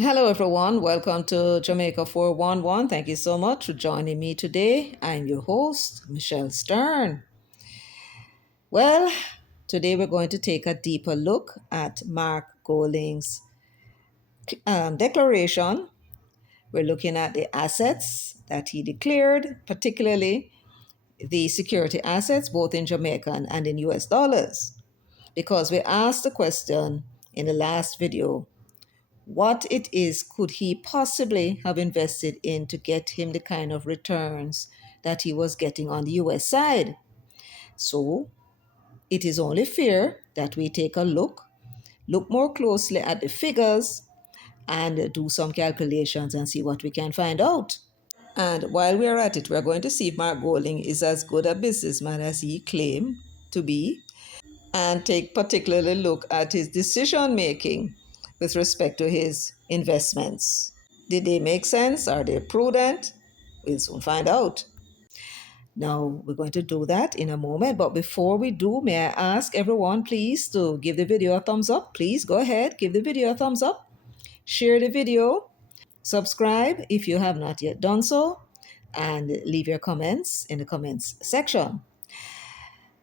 Hello, everyone. Welcome to Jamaica 411. Thank you so much for joining me today. I'm your host, Michelle Stern. Well, today we're going to take a deeper look at Mark Golding's declaration. We're looking at the assets that he declared, particularly the security assets, both in Jamaican and in US dollars. Because we asked the question in the last video, what it is could he possibly have invested in to get him the kind of returns that he was getting on the US side. So it is only fair that we take a look more closely at the figures and do some calculations and see what we can find out. And while we're at it, we're going to see if Mark Golding is as good a businessman as he claimed to be, and take particularly look at his decision making with respect to his investments. Did they make sense? Are they prudent? We'll soon find out. Now, we're going to do that in a moment, but before we do, may I ask everyone please to give the video a thumbs up? Please go ahead, give the video a thumbs up, share the video, subscribe if you have not yet done so, and leave your comments in the comments section.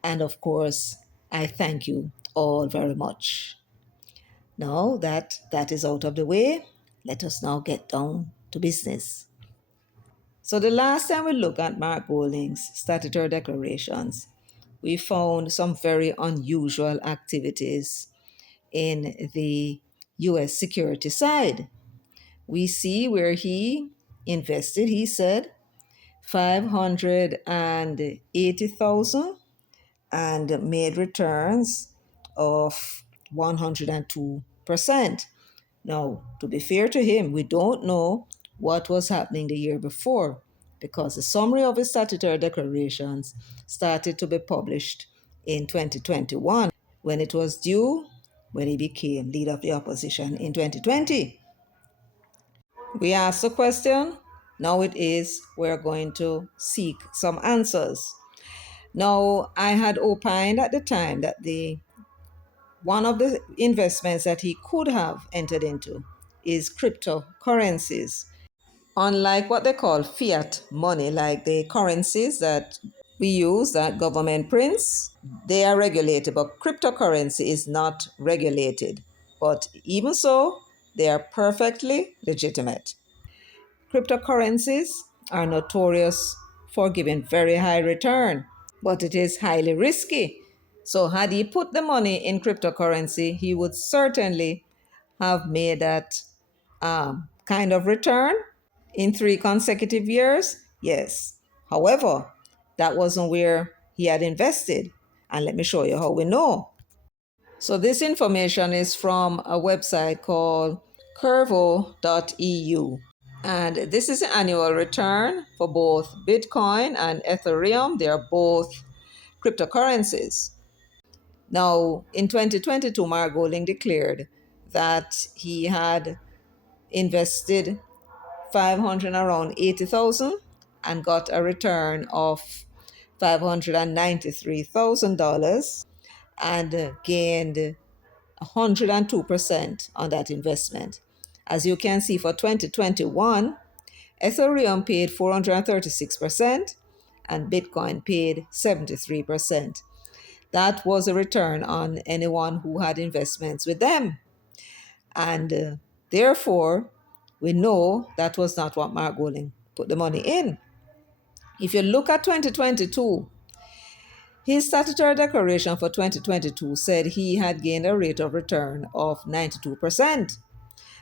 And of course, I thank you all very much. Now that that is out of the way, let us now get down to business. So the last time we looked at Mark Golding's statutory declarations, we found some very unusual activities in the US security side. We see where he invested, he said, 580,000 and made returns of 102%. Now, to be fair to him, we don't know what was happening the year before because the summary of his statutory declarations started to be published in 2021 when it was due when he became leader of the opposition in 2020. We asked the question, now it is we're going to seek some answers. Now, I had opined at the time that the one of the investments that he could have entered into is cryptocurrencies. Unlike what they call fiat money, like the currencies that we use that government prints, they are regulated, but cryptocurrency is not regulated. But even so, they are perfectly legitimate. Cryptocurrencies are notorious for giving very high return, but it is highly risky. So had he put the money in cryptocurrency, he would certainly have made that kind of return in 3 consecutive years. Yes. However, that wasn't where he had invested. And let me show you how we know. So this information is from a website called curvo.eu. And this is the annual return for both Bitcoin and Ethereum. They are both cryptocurrencies. Now, in 2022, Mark Golding declared that he had invested 500 around 80,000 and got a return of $593,000 and gained 102% on that investment. As you can see, for 2021, Ethereum paid 436% and Bitcoin paid 73%. That was a return on anyone who had investments with them. And therefore, we know that was not what Mark Golding put the money in. If you look at 2022, his statutory declaration for 2022 said he had gained a rate of return of 92%.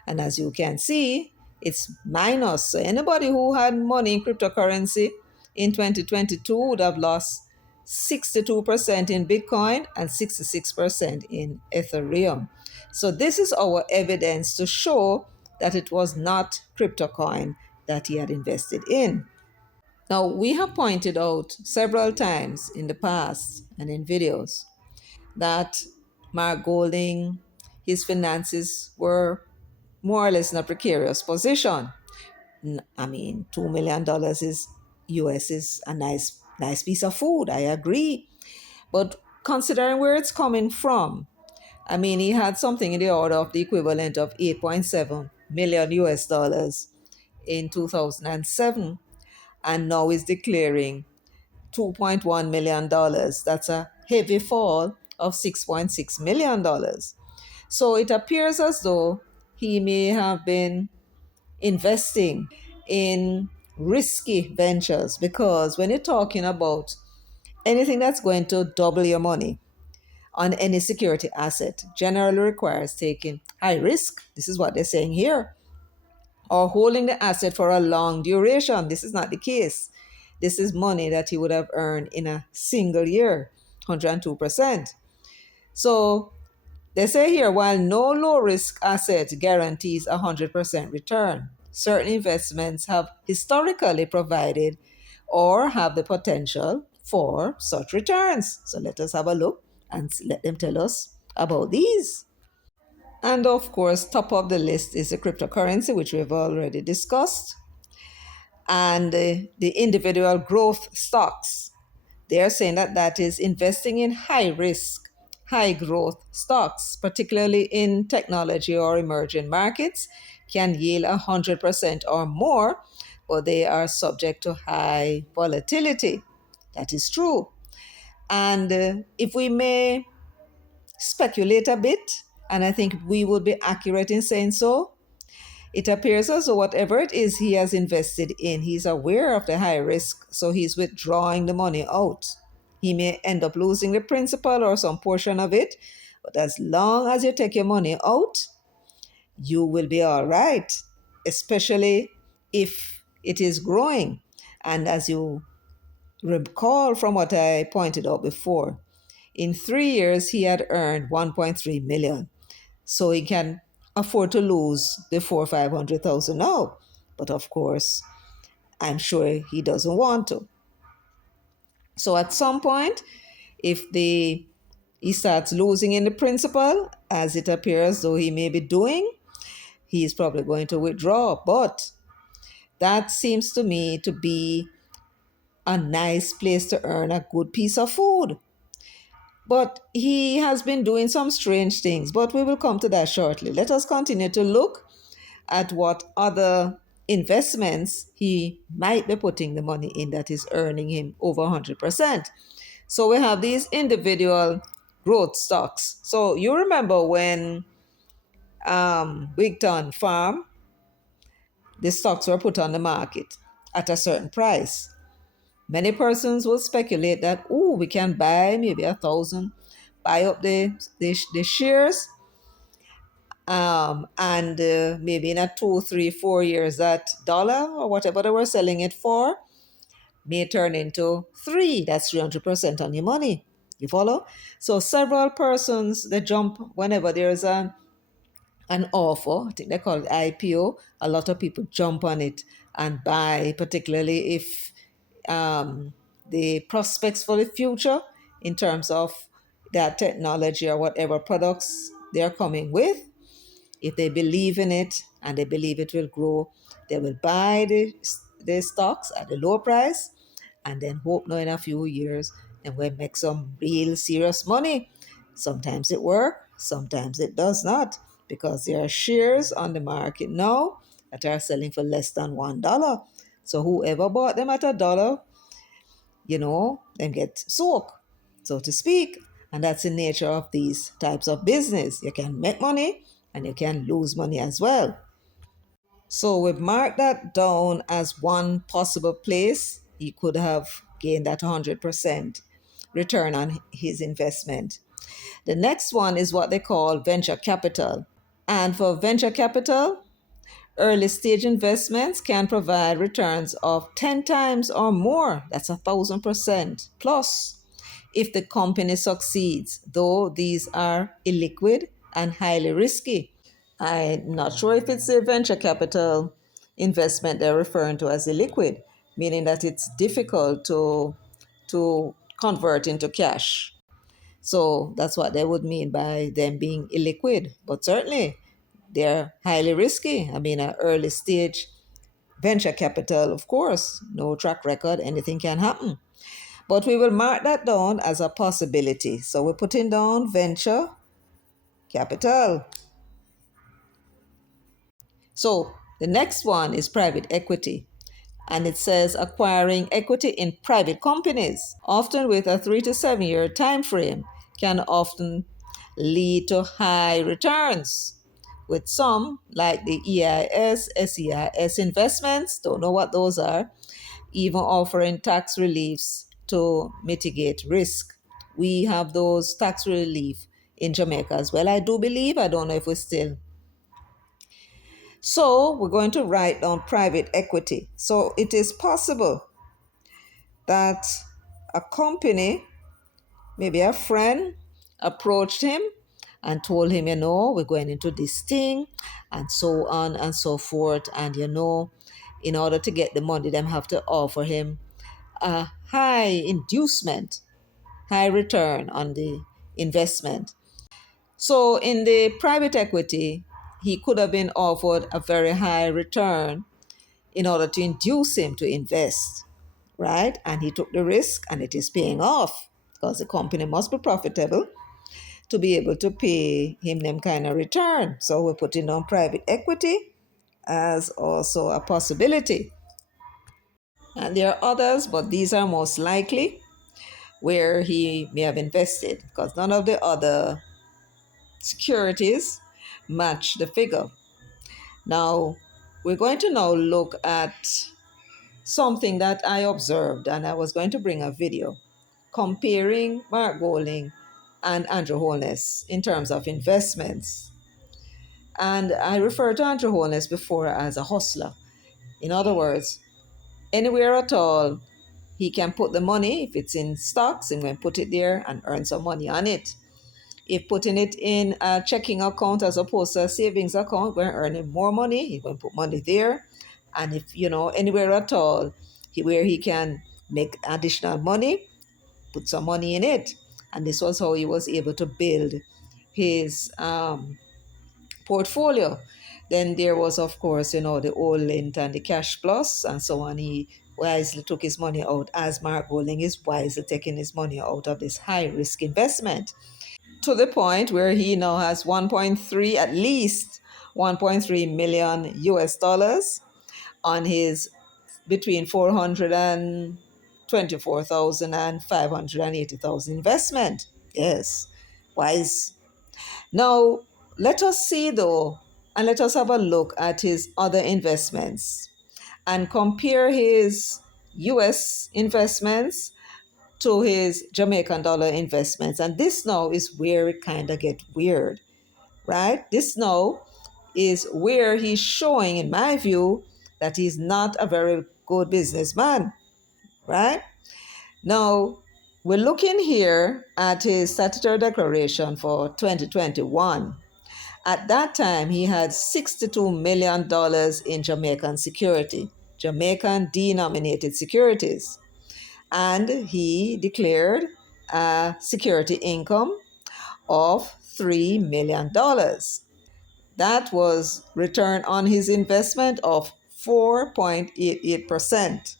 And as you can see, it's minus. So anybody who had money in cryptocurrency in 2022 would have lost 62% in Bitcoin and 66% in Ethereum. So this is our evidence to show that it was not cryptocoin that he had invested in. Now, we have pointed out several times in the past and in videos that Mark Golding, his finances were more or less in a precarious position. I mean, $2 million is US is a nice piece of food. I agree. But considering where it's coming from, I mean, he had something in the order of the equivalent of 8.7 million US dollars in 2007, and now is declaring $2.1 million. That's a heavy fall of $6.6 million. So it appears as though he may have been investing in risky ventures, because when you're talking about anything that's going to double your money on any security asset, generally requires taking high risk. This is what they're saying here. Or holding the asset for a long duration. This is not the case. This is money that he would have earned in a single year, 102%. So they say here, while no low risk asset guarantees a 100% return, certain investments have historically provided or have the potential for such returns. So let us have a look and let them tell us about these. And of course, top of the list is the cryptocurrency, which we've already discussed, and the individual growth stocks. They're saying that that is investing in high risk, high growth stocks, particularly in technology or emerging markets, can yield 100% or more, but they are subject to high volatility. That is true. And if we may speculate a bit, and I think we would be accurate in saying so, it appears as though whatever it is he has invested in, he's aware of the high risk, so he's withdrawing the money out. He may end up losing the principal or some portion of it, but as long as you take your money out, you will be all right, especially if it is growing. And as you recall from what I pointed out before, in 3 years he had earned 1.3 million. So he can afford to lose the 400,000 or 500,000 now. But of course, I'm sure he doesn't want to. So at some point, if he starts losing in the principal, as it appears though he may be doing, he is probably going to withdraw. But that seems to me to be a nice place to earn a good piece of food. But he has been doing some strange things, but we will come to that shortly. Let us continue to look at what other investments he might be putting the money in that is earning him over 100%. So we have these individual growth stocks. So you remember when Wigton Farm, the stocks were put on the market at a certain price. Many persons will speculate that, oh, we can buy maybe 1,000, buy up the shares, and maybe in a 2, 3, 4 years, that dollar or whatever they were selling it for may turn into three. That's 300% on your money. You follow? So several persons, they jump whenever there's an offer. I think they call it IPO. A lot of people jump on it and buy, particularly if the prospects for the future in terms of that technology or whatever products they're coming with, if they believe in it and they believe it will grow, they will buy the stocks at a low price and then hope now in a few years and we'll make some real serious money. Sometimes it works, sometimes it does not, because there are shares on the market now that are selling for less than $1. So whoever bought them at $1, them get soaked, so to speak. And that's the nature of these types of business. You can make money and you can lose money as well. So we've marked that down as one possible place he could have gained that 100% return on his investment. The next one is what they call venture capital. And for venture capital, early stage investments can provide returns of 10 times or more. That's 1,000% plus if the company succeeds, though these are illiquid and highly risky. I'm not sure if it's a venture capital investment they're referring to as illiquid, meaning that it's difficult to convert into cash. So that's what they would mean by them being illiquid. But certainly they're highly risky. I mean, an early stage venture capital, of course, no track record, anything can happen. But we will mark that down as a possibility. So we're putting down venture capital. So the next one is private equity. And it says acquiring equity in private companies, often with a 3 to 7 year time frame, can often lead to high returns. With some, like the EIS, SEIS investments, don't know what those are, even offering tax reliefs to mitigate risk. We have those tax relief in Jamaica as well. I do believe, I don't know if we still. So we're going to write down private equity. So it is possible that a company, maybe a friend, approached him and told him, we're going into this thing and so on and so forth. And, in order to get the money, them have to offer him a high inducement, high return on the investment. So in the private equity, he could have been offered a very high return in order to induce him to invest, right? And he took the risk and it is paying off because the company must be profitable to be able to pay him them kind of return. So we're putting on private equity as also a possibility. And there are others, but these are most likely where he may have invested because none of the other securities match the figure. Now, we're going to now look at something that I observed, and I was going to bring a video comparing Mark Golding and Andrew Holness in terms of investments. And I referred to Andrew Holness before as a hustler. In other words, anywhere at all, he can put the money, if it's in stocks, and then put it there and earn some money on it. If putting it in a checking account as opposed to a savings account, we're earning more money, he's going to put money there. And if, anywhere at all where he can make additional money, put some money in it. And this was how he was able to build his portfolio. Then there was, of course, the old lint and the cash plus and so on. He wisely took his money out, as Mark Golding is wisely taking his money out of this high risk investment, to the point where he now has 1.3, at least 1.3 million US dollars on his between 424,000 and 580,000 investment. Yes, wise. Now, let us see though, and let us have a look at his other investments and compare his US investments to his Jamaican dollar investments. And this now is where it kind of get weird, right? This now is where he's showing, in my view, that he's not a very good businessman, right? Now, we're looking here at his statutory declaration for 2021. At that time, he had $62 million in Jamaican denominated securities. And he declared a security income of $3 million. That was return on his investment of 4.88%.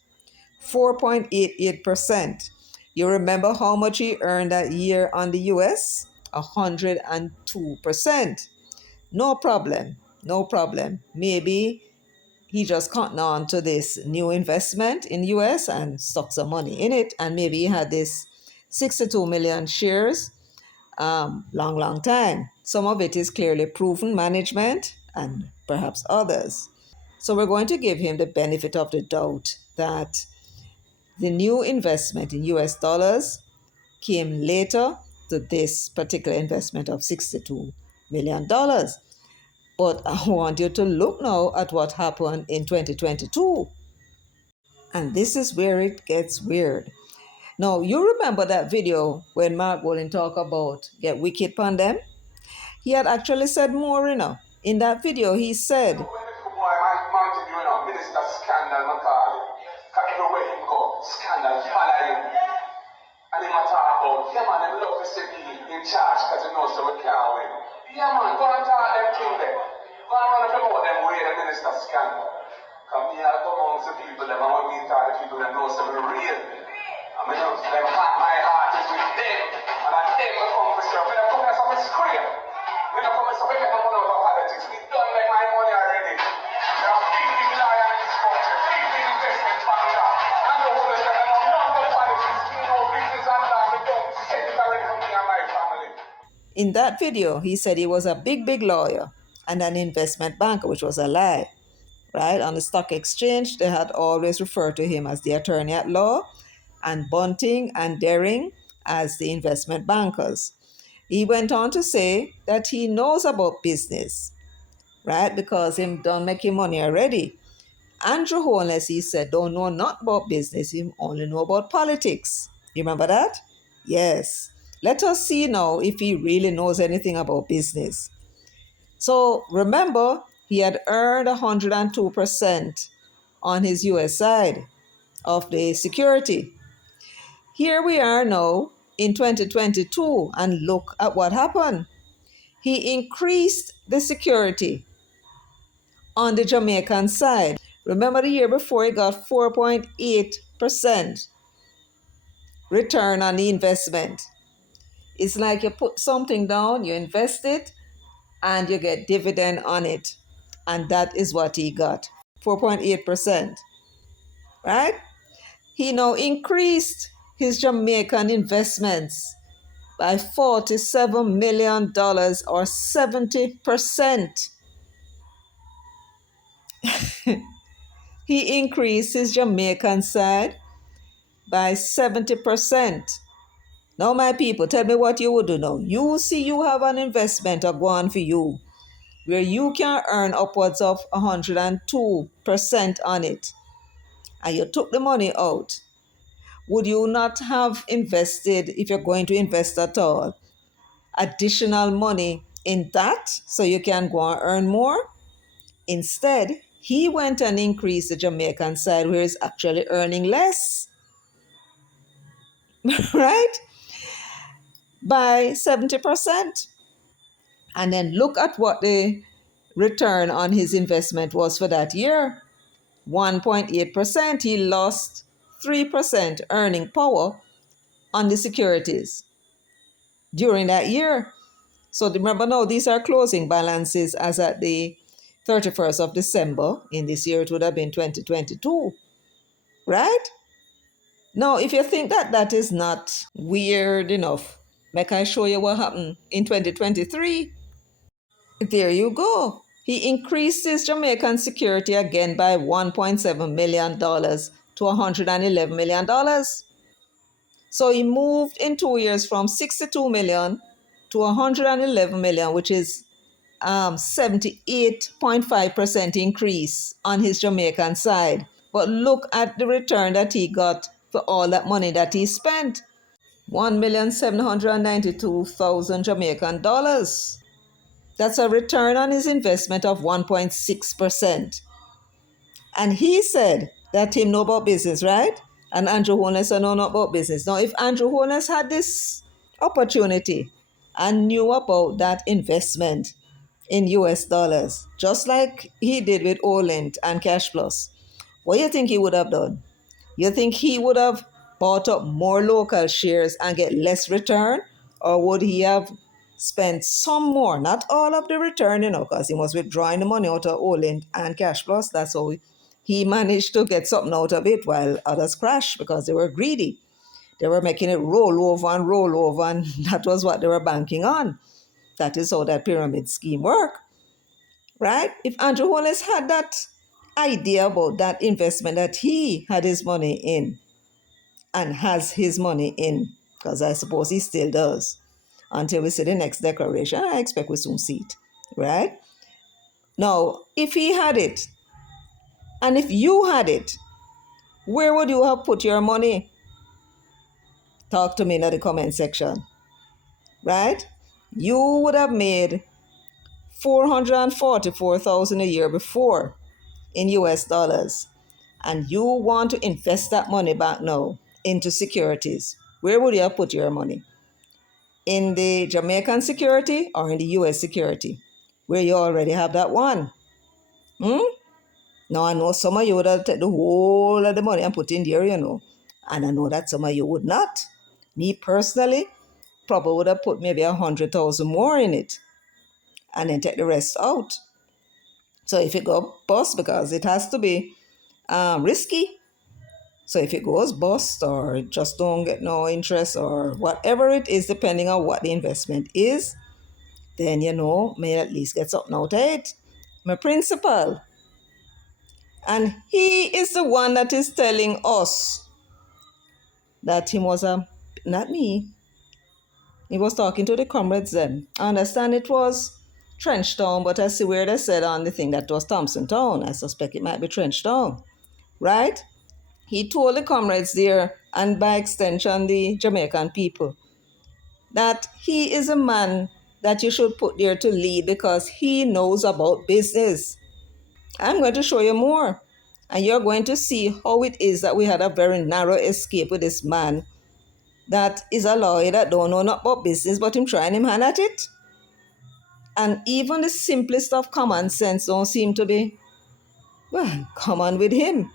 4.88%. You remember how much he earned that year on the US? 102%. No problem. No problem. Maybe he just cottoned on to this new investment in the US and stuck some money in it. And maybe he had this 62 million shares long time. Some of it is clearly proven management and perhaps others. So we're going to give him the benefit of the doubt that the new investment in US dollars came later to this particular investment of $62 million. But I want you to look now at what happened in 2022. And this is where it gets weird. Now, you remember that video when Mark Golding talked about get wicked upon them? He had actually said more, In that video, he said, Minister Scandal McCarthy, everywhere him go, scandal following. And he might talk about, yeah man, they love to see me in charge because they know so we can't win. Yeah man, go and talk them thing there. Go and run up about them way the minister scandal. Come here, I come amongst the people, them, and when we talk to people that know so we're real. I mean, them heart, my heart is with them. And I take my come for stuff, and I come here so I scream. We don't come to make no money out of politics. We don't make my money already. There are big, big liar in this country, big, big investment banker. And the whole of them know none of politics. We know business and that. We don't set it already for me and my family. In that video, he said he was a big, big lawyer and an investment banker, which was a lie. Right? On the stock exchange, they had always referred to him as the attorney at law, and Bunting and Daring as the investment bankers. He went on to say that he knows about business, right? Because him done making money already. Andrew Holness, he said, don't know not about business, he only know about politics. You remember that? Yes. Let us see now if he really knows anything about business. So remember, he had earned 102% on his US side of the security. Here we are now in 2022, and look at what happened. He increased the security on the Jamaican side. Remember the year before he got 4.8% return on the investment. It's like you put something down, you invest it, and you get dividend on it. And that is what he got, 4.8%. Right? He now increased his Jamaican investments by $47 million or 70%. He increased his Jamaican side by 70%. Now, my people, tell me what you would do now. You see you have an investment of one for you where you can earn upwards of 102% on it, and you took the money out. Would you not have invested, if you're going to invest at all, additional money in that so you can go and earn more? Instead, he went and increased the Jamaican side where he's actually earning less, right? By 70%. And then look at what the return on his investment was for that year. 1.8%. He lost 3% earning power on the securities during that year. So remember now, these are closing balances as at the 31st of December. In this year, it would have been 2022, right? Now, if you think that that is not weird enough, make I show you what happened in 2023. There you go. He increased his Jamaican security again by $1.7 million to $111 million. So he moved in 2 years from 62 million to 111 million, which is 78.5% increase on his Jamaican side. But look at the return that he got for all that money that he spent. 1,792,000 Jamaican dollars. That's a return on his investment of 1.6%. And he said that him know about business, right? And Andrew Holness know not about business. Now, if Andrew Holness had this opportunity and knew about that investment in US dollars, just like he did with Olent and Cash Plus, what do you think he would have done? You think he would have bought up more local shares and get less return? Or would he have spent some more, not all of the return, because he was withdrawing the money out of Olent and Cash Plus. That's how he managed to get something out of it while others crashed because they were greedy. They were making it roll over, and that was what they were banking on. That is how that pyramid scheme worked, right? If Andrew Holness had that idea about that investment that he had his money in and has his money in, because I suppose he still does, until we see the next declaration, I expect we soon see it, right? Now, if he had it, and if you had it, where would you have put your money? Talk to me in the comment section, right? You would have made 444,000 a year before in US dollars, and you want to invest that money back now into securities. Where would you have put your money? In the Jamaican security or in the US security, where you already have that one? Now, I know some of you would have taken the whole of the money and put in there, and I know that some of you would not. Me personally, probably would have put maybe 100,000 more in it. and then take the rest out. So if it go bust, because it has to be risky. So if it goes bust or it just don't get no interest or whatever it is, depending on what the investment is, then may at least get something out of it. My principal. And he is the one that is telling us that he was not me. He was talking to the comrades then. I understand it was Trenchtown, but I see where they said on the thing that was Thompson Town. I suspect it might be Trenchtown, right? He told the comrades there, and by extension the Jamaican people, that he is a man that you should put there to lead because he knows about business. I'm going to show you more. And you're going to see how it is that we had a very narrow escape with this man that is a lawyer that don't know not about business, but him trying him hand at it. And even the simplest of common sense don't seem to be, well, common with him.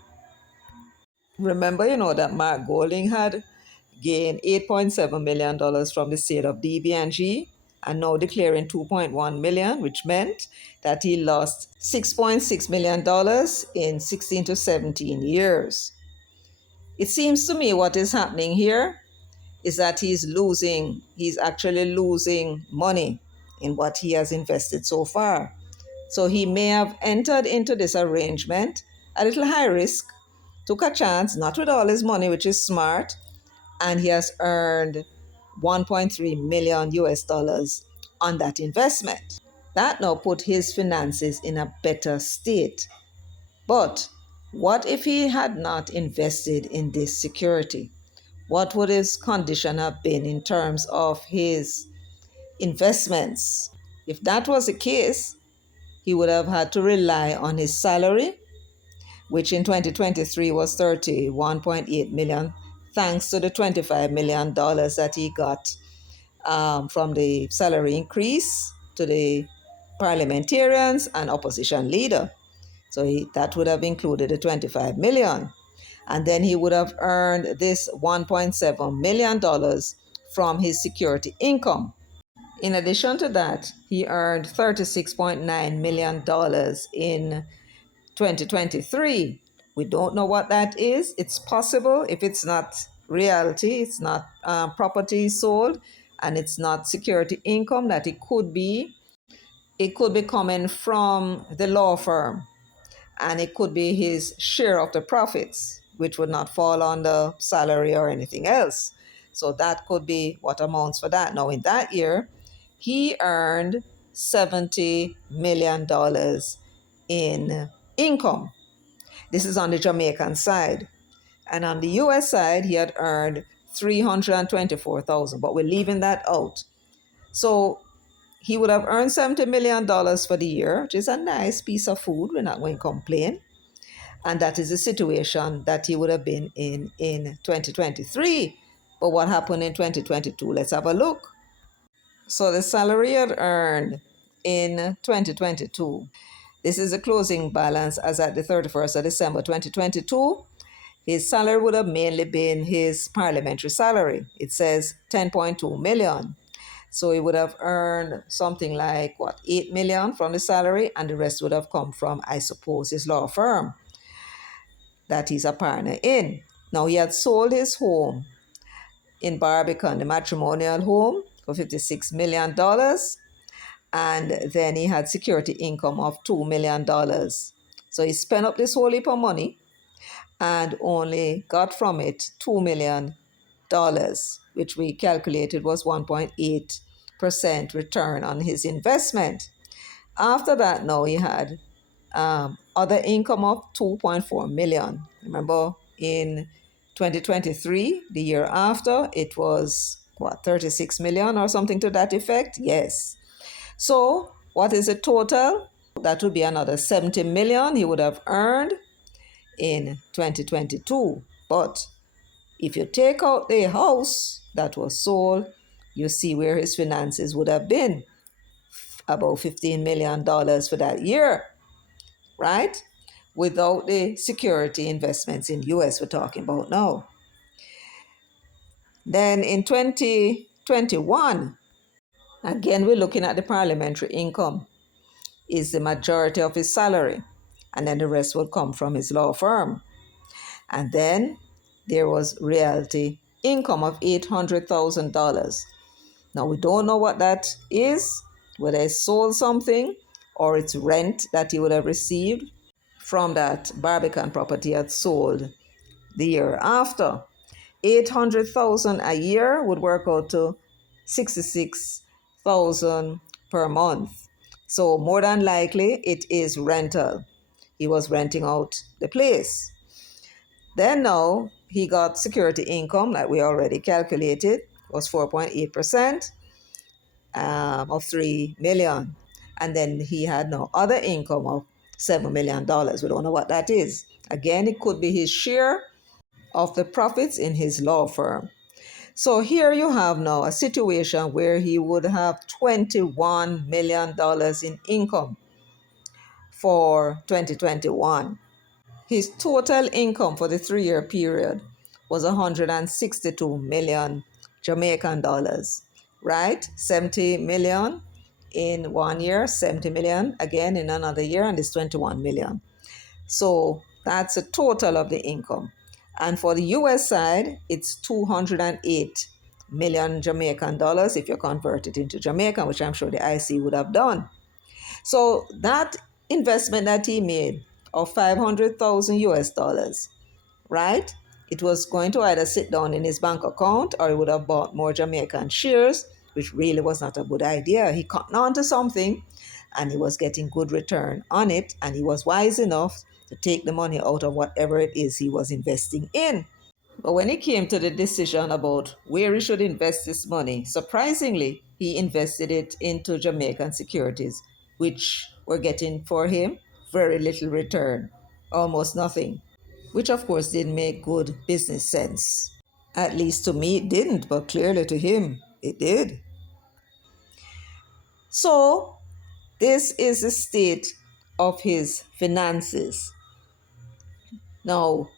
Remember, that Mark Golding had gained $8.7 million from the sale of DB&G and now declaring 2.1 million, which meant that he lost $6.6 million in 16 to 17 years. It seems to me what is happening here is that he's actually losing money in what he has invested so far. So he may have entered into this arrangement a little high risk, took a chance, not with all his money, which is smart, and he has earned 1.3 million US dollars on that investment. That now put his finances in a better state. But what if he had not invested in this security? What would his condition have been in terms of his investments? If that was the case, he would have had to rely on his salary, which in 2023 was 31.8 million, thanks to the $25 million that he got from the salary increase to the parliamentarians and opposition leader. So that would have included the 25 million. And then he would have earned this $1.7 million from his security income. In addition to that, he earned $36.9 million in 2023. We don't know what that is. It's possible if it's not reality, it's not property sold, and it's not security income, that it could be. It could be coming from the law firm, and it could be his share of the profits, which would not fall under salary or anything else. So that could be what amounts for that. Now, in that year, he earned $70 million in income. This is on the Jamaican side. And on the US side, he had earned 324,000, but we're leaving that out. So he would have earned $70 million for the year, which is a nice piece of food. We're not going to complain. And that is the situation that he would have been in 2023. But what happened in 2022? Let's have a look. So the salary he had earned in 2022. This is the closing balance as at the 31st of December 2022. His salary would have mainly been his parliamentary salary. It says 10.2 million. So he would have earned something like 8 million from the salary, and the rest would have come from, I suppose, his law firm that he's a partner in. Now, he had sold his home in Barbican, the matrimonial home, for $56 million. And then he had security income of $2 million. So he spent up this whole heap of money and only got from it $2 million, which we calculated was 1.8% return on his investment. After that, now he had other income of 2.4 million. Remember, in 2023, the year after, it was 36 million or something to that effect? Yes. So what is the total? That would be another 70 million he would have earned in 2022. But if you take out the house that was sold, you see where his finances would have been, about $15 million for that year, right? Without the security investments in US we're talking about now. Then in 2021, Again, we're looking at the parliamentary income is the majority of his salary, and then the rest would come from his law firm. And then there was realty income of $800,000. Now we don't know what that is, whether he sold something or it's rent that he would have received from that Barbican property had sold the year after. 800,000 a year would work out to 66,000 per month. So more than likely it is rental. He was renting out the place. Then now he got security income, like we already calculated, was 4.8% of 3 million. And then he had no other income of $7 million. We don't know what that is. Again, it could be his share of the profits in his law firm. So here you have now a situation where he would have $21 million in income for 2021. His total income for the 3-year period was 162 million Jamaican dollars, right? 70 million in 1 year, 70 million again in another year, and it's 21 million. So that's a total of the income. And for the US side, it's 208 million Jamaican dollars if you convert it into Jamaican, which I'm sure the IC would have done. So that investment that he made of 500,000 US dollars, right? It was going to either sit down in his bank account or he would have bought more Jamaican shares, which really was not a good idea. He caught on to something and he was getting good return on it, and he was wise enough to take the money out of whatever it is he was investing in. But when it came to the decision about where he should invest this money, surprisingly, he invested it into Jamaican securities, which were getting for him very little return, almost nothing, which of course didn't make good business sense. At least to me, it didn't, but clearly to him, it did. So, this is the state of his finances. Now,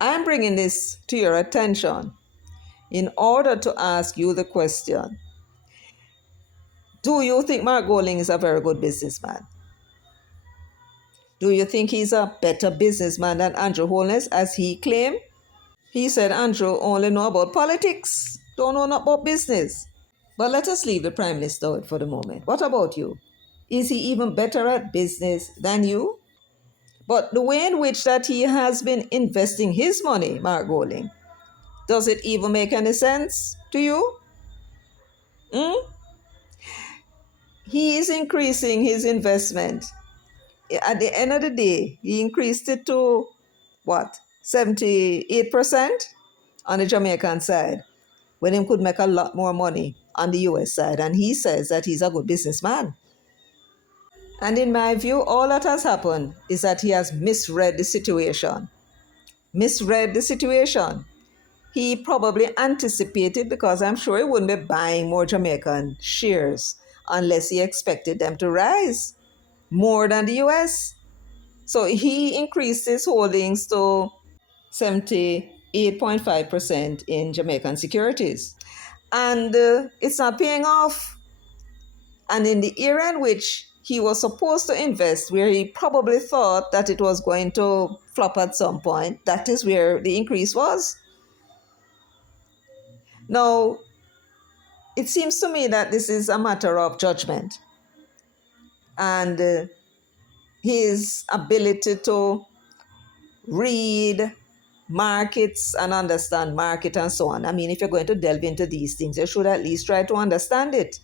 I'm bringing this to your attention in order to ask you the question: do you think Mark Golding is a very good businessman? Do you think he's a better businessman than Andrew Holness, as he claimed? He said Andrew only know about politics, don't know about business. But let us leave the Prime Minister out for the moment. What about you? Is he even better at business than you? But the way in which that he has been investing his money, Mark Golding, does it even make any sense to you? Hmm? He is increasing his investment. At the end of the day, he increased it to what? 78% on the Jamaican side, when he could make a lot more money on the US side. And he says that he's a good businessman. And in my view, all that has happened is that he has misread the situation. Misread the situation. He probably anticipated, because I'm sure he wouldn't be buying more Jamaican shares unless he expected them to rise more than the US. So he increased his holdings to 78.5% in Jamaican securities. And it's not paying off. And in the era in which he was supposed to invest, where he probably thought that it was going to flop at some point, that is where the increase was. Now, it seems to me that this is a matter of judgment and his ability to read markets and understand market and so on. I mean, if you're going to delve into these things, you should at least try to understand it.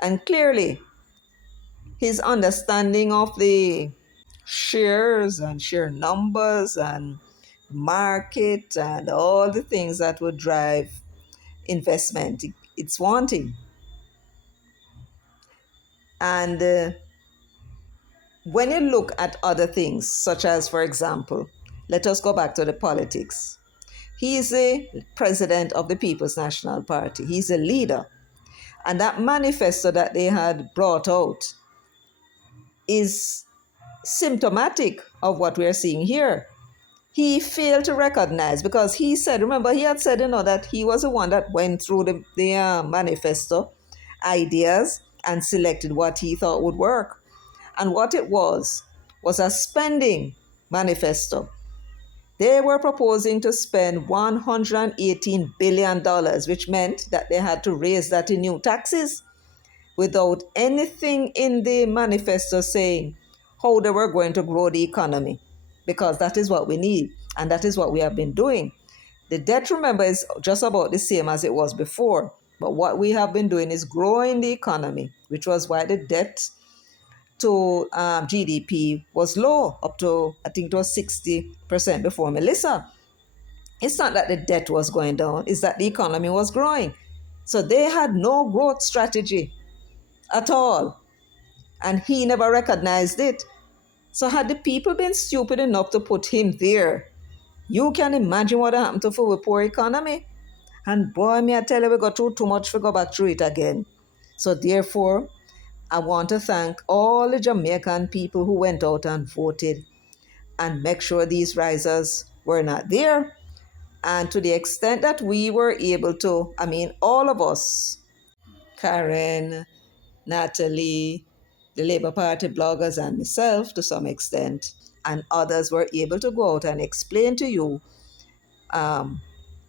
And clearly, his understanding of the shares and share numbers and market and all the things that would drive investment, it's wanting. And when you look at other things, such as, for example, let us go back to the politics. He is a president of the People's National Party. He's a leader. And that manifesto that they had brought out is symptomatic of what we're seeing here. He failed to recognize, because he said, remember, he had said, that he was the one that went through the manifesto ideas and selected what he thought would work. And what it was a spending manifesto. They were proposing to spend $118 billion, which meant that they had to raise that in new taxes without anything in the manifesto saying how they were going to grow the economy, because that is what we need and that is what we have been doing. The debt, remember, is just about the same as it was before, but what we have been doing is growing the economy, which was why the debt to GDP was low, up to, I think it was 60% before Melissa. It's not that the debt was going down, it's that the economy was growing. So they had no growth strategy at all. And he never recognized it. So had the people been stupid enough to put him there, you can imagine what happened to our poor economy. And boy, me I tell you, we got through too much to go back through it again. So therefore, I want to thank all the Jamaican people who went out and voted and make sure these risers were not there. And to the extent that we were able to, I mean, all of us, Karen, Natalie, the Labour Party bloggers, and myself to some extent, and others were able to go out and explain to you, um,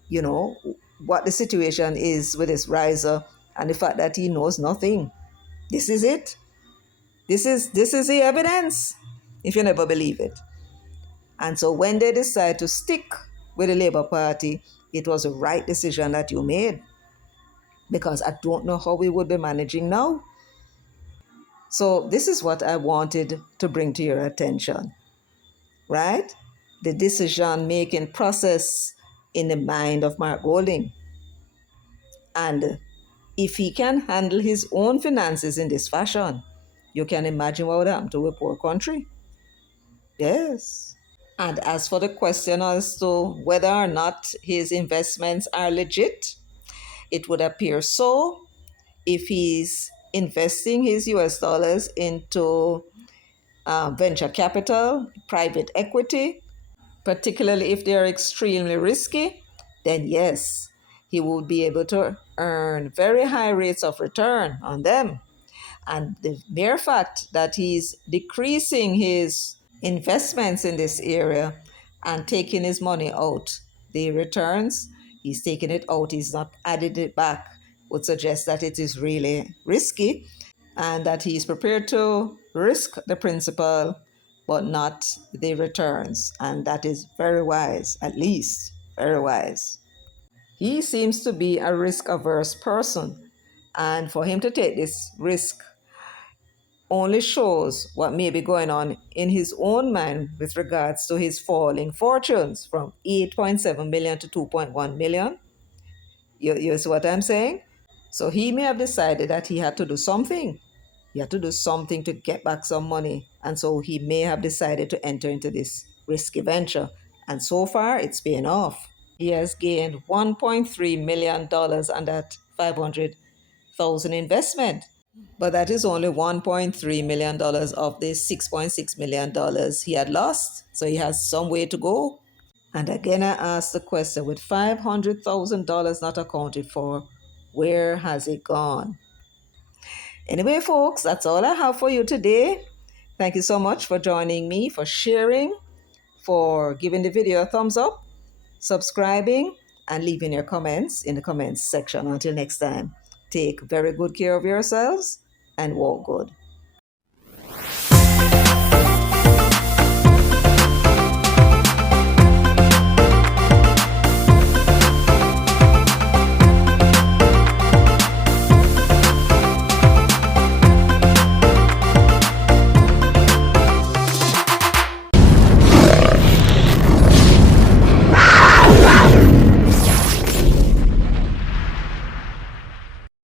you know, what the situation is with this riser and the fact that he knows nothing. This is it. This is the evidence, if you never believe it. And so when they decide to stick with the Labour Party, it was the right decision that you made, because I don't know how we would be managing now. So this is what I wanted to bring to your attention, right? The decision-making process in the mind of Mark Golding. And if he can handle his own finances in this fashion, you can imagine what would happen to a poor country. Yes. And as for the question as to whether or not his investments are legit, it would appear so if he's investing his US dollars into venture capital, private equity, particularly if they're extremely risky, then yes, he will be able to earn very high rates of return on them. And the mere fact that he's decreasing his investments in this area and taking his money out, the returns, he's taking it out, he's not added it back, would suggest that it is really risky and that he's prepared to risk the principal but not the returns. And that is very wise, at least very wise. He seems to be a risk averse person. And for him to take this risk only shows what may be going on in his own mind with regards to his falling fortunes from 8.7 million to 2.1 million. You see what I'm saying? So he may have decided that he had to do something. He had to do something to get back some money. And so he may have decided to enter into this risky venture. And so far, it's paying off. He has gained $1.3 million on that 500,000 investment. But that is only $1.3 million of the $6.6 million he had lost. So he has some way to go. And again, I asked the question, with $500,000 not accounted for, where has it gone? Anyway, folks, that's all I have for you today. Thank you so much for joining me, for sharing, for giving the video a thumbs up, subscribing, and leaving your comments in the comments section. Until next time, take very good care of yourselves and walk good.